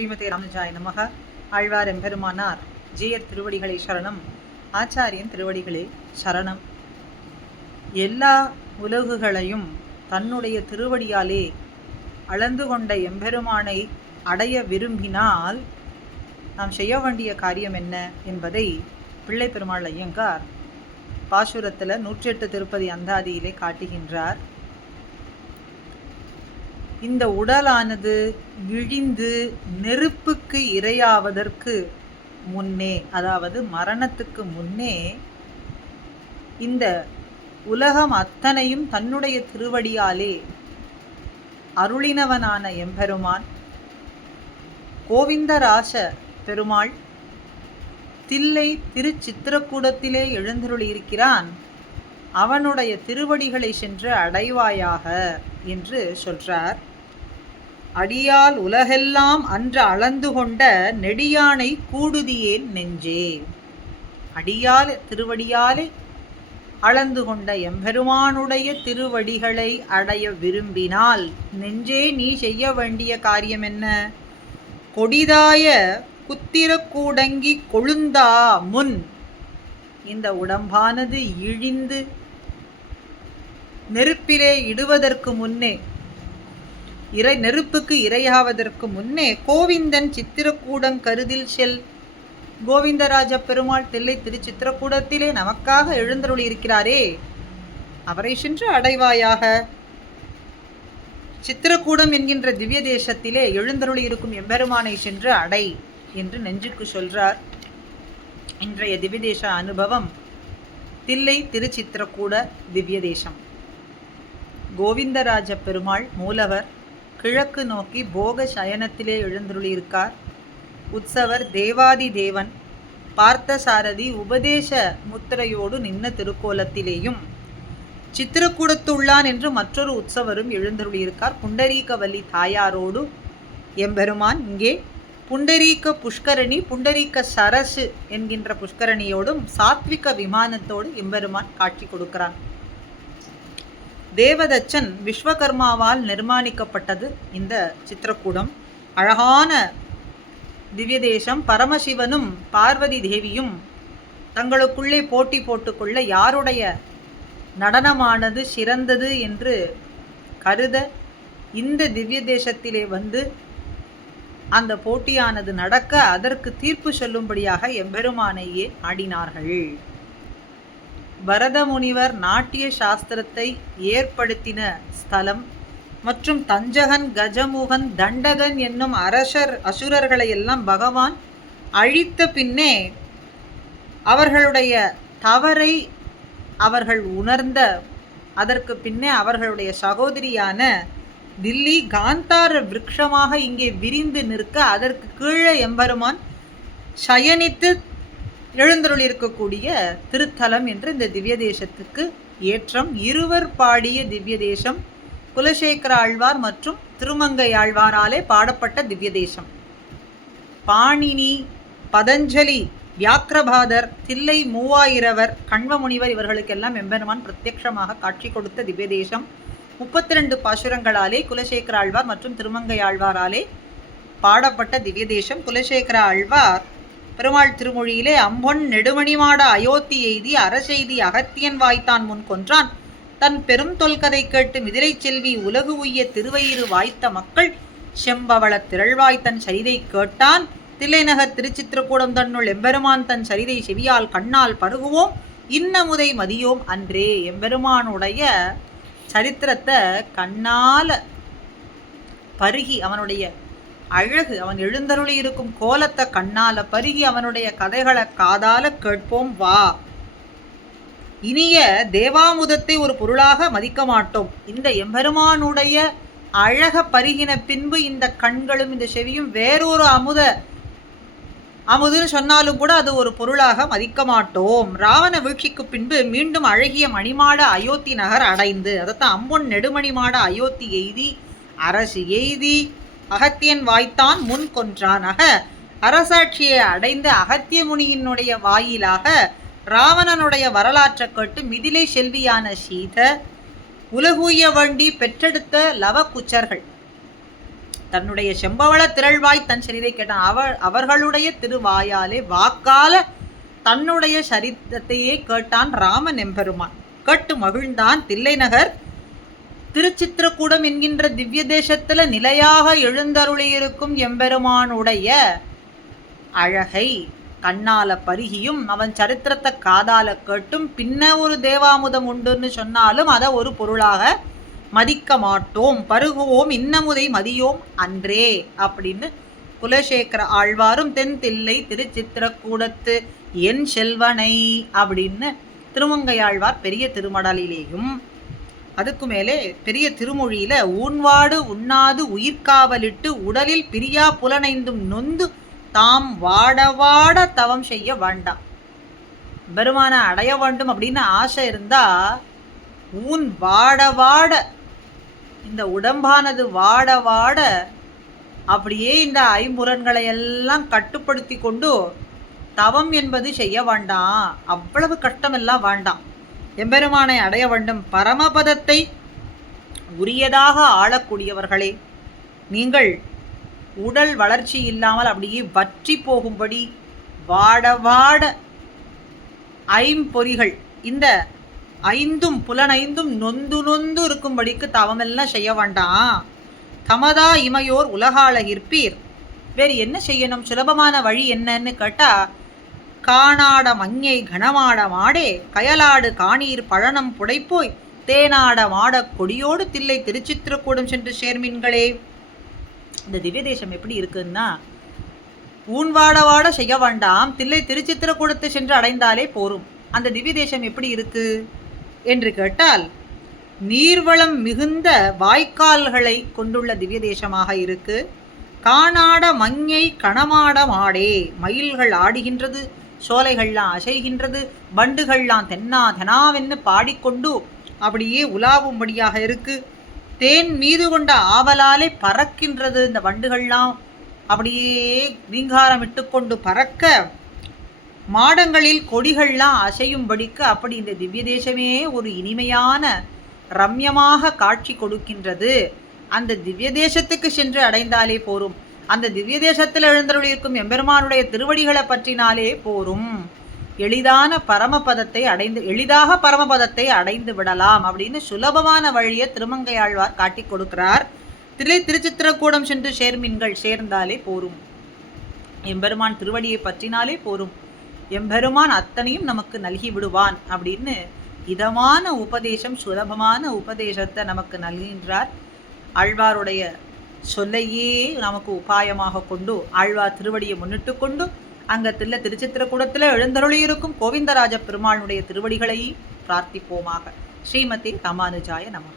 ஸ்ரீமதே ராமஜாய நமக. ஆழ்வார் எம்பெருமானார் ஜீயர் திருவடிகளை சரணம், ஆச்சாரியன் திருவடிகளே சரணம். எல்லா உலகுகளையும் தன்னுடைய திருவடியாலே அளந்து கொண்ட எம்பெருமானை அடைய விரும்பினால் நாம் செய்ய வேண்டிய காரியம் என்ன என்பதை பிள்ளை பெருமாள் ஐயங்கார் பாசுரத்தில் 108 திருப்பதி அந்தாதியிலே காட்டுகின்றார். இந்த உடலானது இழிந்து நெருப்புக்கு இரையாவதற்கு முன்னே, அதாவது மரணத்துக்கு முன்னே, இந்த உலகம் அத்தனையும் தன்னுடைய திருவடியாலே அருளினவனான எம்பெருமான் கோவிந்தராச பெருமாள் தில்லை திருச்சித்திரக்கூடத்திலே எழுந்தருளியிருக்கிறான். அவனுடைய திருவடிகளை சென்று அடைவாயாக என்று சொல்றார். அடியால் உலகெல்லாம் அன்று அளந்து கொண்ட நெடியானை கூடுதியேன் நெஞ்சே. அடியால் திருவடியாலே அளந்து கொண்ட எம்பெருமானுடைய திருவடிகளை அடைய விரும்பினால் நெஞ்சே நீ செய்ய வேண்டிய காரியம் என்ன? கொடிதாய குத்திரக்கூடங்கி கொழுந்தா முன், இந்த உடம்பானது இழிந்து நெருப்பிலே இடுவதற்கு முன்னே, நெருப்புக்கு இரையாவதற்கு முன்னே கோவிந்தன் சித்திரக்கூடம் கருதில் செல். கோவிந்தராஜ பெருமாள் தில்லை திருச்சித்திரக்கூடத்திலே நமக்காக எழுந்தருளி இருக்கிறாரே, அவரை சென்று அடைவாயாக. சித்திரக்கூடம் என்கின்ற திவ்ய தேசத்திலே எழுந்தருளி இருக்கும் எம்பெருமானை சென்று அடை என்று நெஞ்சுக்கு சொல்றார். இன்றைய திவ்ய தேச அனுபவம் தில்லை திருச்சித்திரக்கூட திவ்ய தேசம். கோவிந்தராஜ பெருமாள் மூலவர் கிழக்கு நோக்கி போக சயனத்திலே எழுந்தருளியிருக்கார். உற்சவர் தேவாதி தேவன் பார்த்தசாரதி உபதேச முத்திரையோடு நின்ன திருக்கோலத்திலேயும் சித்திரக்கூடத்துள்ளான் என்று மற்றொரு உற்சவரும் எழுந்தருளியிருக்கார். புண்டரீகவல்லி தாயாரோடு எம்பெருமான் இங்கே புண்டரீக புஷ்கரணி, புண்டரீக சரசு என்கின்ற புஷ்கரணியோடும் சாத்விக விமானத்தோடு எம்பெருமான் காட்சி கொடுக்கிறான். தேவதச்சன் விஸ்வகர்மாவால் நிர்மாணிக்கப்பட்டது இந்த சித்திரக்கூடம். அழகான திவ்ய தேசம். பரமசிவனும் பார்வதி தேவியும் தங்களுக்குள்ளே போட்டி போட்டுக்கொள்ள யாருடைய நடனமானது சிறந்தது என்று கருத இந்த திவ்ய தேசத்திலே வந்து அந்த போட்டியானது நடக்க அதற்கு தீர்ப்பு சொல்லும்படியாக எம்பெருமானையே ஆடினார்கள். பரத முனிவர் நாட்டிய சாஸ்திரத்தை ஏற்படுத்தின ஸ்தலம் மற்றும் தஞ்சகன், கஜமுகன், தண்டகன் என்னும் அசுரர்களை எல்லாம் பகவான் அழித்த பின்னே அவர்களுடைய தவறை அவர்கள் உணர்ந்த அதற்கு பின்னே அவர்களுடைய சகோதரியான தில்லி காந்தார விருட்சமாக இங்கே விரிந்து நிற்க அதற்கு கீழே எம்பெருமான் சயனித்து எழுந்தருள் இருக்கக்கூடிய திருத்தலம் என்று இந்த திவ்ய தேசத்துக்கு ஏற்றம். இருவர் பாடிய திவ்ய தேசம். குலசேகர ஆழ்வார் மற்றும் திருமங்கை ஆழ்வாராலே பாடப்பட்ட திவ்ய தேசம். பாணினி, பதஞ்சலி, வியாக்கிரபாதர், தில்லை மூவாயிரவர், கண்வமுனிவர் இவர்களுக்கெல்லாம் எம்பெருமான் பிரத்யட்சமாக காட்சி கொடுத்த திவ்ய தேசம். 32 பாசுரங்களாலே குலசேகர ஆழ்வார் மற்றும் திருமங்கை ஆழ்வாராலே பாடப்பட்ட திவ்ய தேசம். குலசேகர ஆழ்வார் பெருமாள் திருமொழியிலே அம்பொன் நெடுமணிமாட அயோத்தி எய்தி அரசெய்தி அகத்தியன் வாய்த்தான் முன் கொன்றான், தன் பெரும் தொல்கதை கேட்டு மிதிலை செல்வி உலகு உய்ய திருவயிறு வாய்த்த மக்கள் செம்பவள திரள்வாய் தன் சரிதை கேட்டான், தில்லைநகர் திருச்சித்திரக்கூடம் தன்னுள் எம்பெருமான் தன் சரிதை செவியால் கண்ணால் பருகுவோம் இன்னமுதை மதியோம் அன்றே. எம்பெருமானுடைய சரித்திரத்தை கண்ணால பருகி அவனுடைய அழகு, அவன் எழுந்தருளி இருக்கும் கோலத்தை கண்ணால பருகி அவனுடைய கதைகளை காதால கேட்போம் வா. இனிய தேவாமுதத்தை ஒரு பொருளாக மதிக்க மாட்டோம். இந்த எம்பெருமானுடைய அழக பருகின பின்பு இந்த கண்களும் இந்த செவியும் வேறொரு அமுதுன்னு சொன்னாலும் கூட அது ஒரு பொருளாக மதிக்க மாட்டோம். ராவண வீழ்ச்சிக்கு பின்பு மீண்டும் அழகிய மணிமாட அயோத்தி நகர் அடைந்து, அதைத்தான் அம்பொன் நெடுமணிமாட அயோத்தி எய்தி அரசு எய்தி அகத்தியன் வாய்த்தான் முன் கொன்றான். அரசாட்சியை அடைந்த அகத்திய முனியினுடைய வாயிலாக ராவணனுடைய வரலாற்றை கேட்டு மிதிலை செல்வியான சீத உலகுய வண்டி பெற்றெடுத்த லவ குச்சர்கள் தன்னுடைய செம்பவள திரள்வாய் தன் சரிதை கேட்டான். அவர்களுடைய திருவாயாலே வாக்கால தன்னுடைய சரித்திரத்தையே கேட்டான் ராமன் எம்பெருமான். கேட்டு மகிழ்ந்தான். தில்லை நகர் திருச்சித்திரக்கூடம் என்கின்ற திவ்ய தேசத்துல நிலையாக எழுந்தருளியிருக்கும் எம்பெருமானுடைய அழகை கண்ணால பருகியும் அவன் சரித்திரத்தை காதால கேட்டும் பின்ன ஒரு தேவாமுதம் உண்டுன்னு சொன்னாலும் அதை ஒரு பொருளாக மதிக்க மாட்டோம், பருகுவோம் இன்னமுதை மதியோம் அன்றே அப்படின்னு குலசேகர ஆழ்வாரும் தென் தில்லை திருச்சித்திரக்கூடத்து என் செல்வனை அப்படின்னு திருமங்கையாழ்வார் பெரிய திருமடலிலேயும் அதுக்கு மேலே பெரிய திருமொழியில ஊன்வாடு உண்ணாது உயிர்காவலிட்டு உடலில் பிரியா புலனைந்தும் நொந்து தாம் வாடவாட தவம் செய்ய வேண்டாம். பெருமான அடைய வேண்டும் அப்படின்னு ஆசை இருந்தா ஊன் வாட இந்த உடம்பானது வாட அப்படியே இந்த ஐம்புலன்களை எல்லாம் கட்டுப்படுத்தி கொண்டு தவம் என்பது செய்ய வேண்டாம். அவ்வளவு கஷ்டமெல்லாம் வேண்டாம். எம்பெருமானை அடைய வேண்டும். பரமபதத்தை உரியதாக ஆளக்கூடியவர்களே, நீங்கள் உடல் வளர்ச்சி இல்லாமல் அப்படியே வற்றி போகும்படி வாட ஐம்பொறிகள் இந்த ஐந்தும் புலனைந்தும் நொந்து இருக்கும்படிக்கு தவமெல்லாம் செய்ய வேண்டாம். தமதா இமையோர் உலகாளகிற்பீர். வேறு என்ன செய்யணும்? சுலபமான வழி என்னன்னு கேட்டா, காணாட மஞ்சை கனமாட மாடே கயலாடு காணீர் பழனம் புடைப்போய் தேனாட மாட கொடியோடு தில்லை திருச்சித்திரக்கூடம் சென்று சேர்மீன்களே. இந்த திவ்ய தேசம் எப்படி இருக்குன்னா, ஊன்வாட செய்ய வேண்டாம், தில்லை திருச்சித்திரக்கூடத்தை சென்று அடைந்தாலே போரும். அந்த திவ்ய தேசம் எப்படி இருக்கு என்று கேட்டால், நீர்வளம் மிகுந்த வாய்க்கால்களை கொண்டுள்ள திவ்ய தேசமாக இருக்கு. காணாட மஞ்சை கணமாட மாடே, மயில்கள் ஆடுகின்றது, சோலைகள்லாம் அசைகின்றது, பண்டுகள்லாம் தென்னாவென்னு பாடிக்கொண்டு அப்படியே உலாவும்படியாக இருக்கு. தேன் மீது கொண்ட ஆவலாலே பறக்கின்றது இந்த வண்டுகள்லாம், அப்படியே ரீங்காரமிட்டு கொண்டு பறக்க மாடங்களில் கொடிகள்லாம் அசையும்படிக்கு அப்படி இந்த திவ்ய தேசமே ஒரு இனிமையான ரம்யமாக காட்சி கொடுக்கின்றது. அந்த திவ்ய தேசத்துக்கு சென்று அடைந்தாலே போரும். அந்த திவ்ய தேசத்தில் எழுந்தருளியிருக்கும் எம்பெருமானுடைய திருவடிகளை பற்றினாலே போரும். எளிதாக பரமபதத்தை அடைந்து விடலாம் அப்படின்னு சுலபமான வழியை திருமங்கையாழ்வார் காட்டி கொடுக்கிறார். திருச்சித்திரக்கூடம் சென்று சேர்மீன்கள் சேர்ந்தாலே போரும். எம்பெருமான் திருவடியை பற்றினாலே போரும். எம்பெருமான் அத்தனையும் நமக்கு நல்கி விடுவான் அப்படின்னு இதமான உபதேசம், சுலபமான உபதேசத்தை நமக்கு நல்கின்றார். ஆழ்வாருடைய சொல்லையே நமக்கு உபாயமாக கொண்டு ஆழ்வார் திருவடியை முன்னிட்டு கொண்டு அங்கத்தில் திருச்சித்திரக்கூடத்தில் எழுந்தருளியிருக்கும் கோவிந்தராஜ பெருமாளுடைய திருவடிகளை பிரார்த்திப்போமாக. ஸ்ரீமதி ராமானுஜாய நமஹ.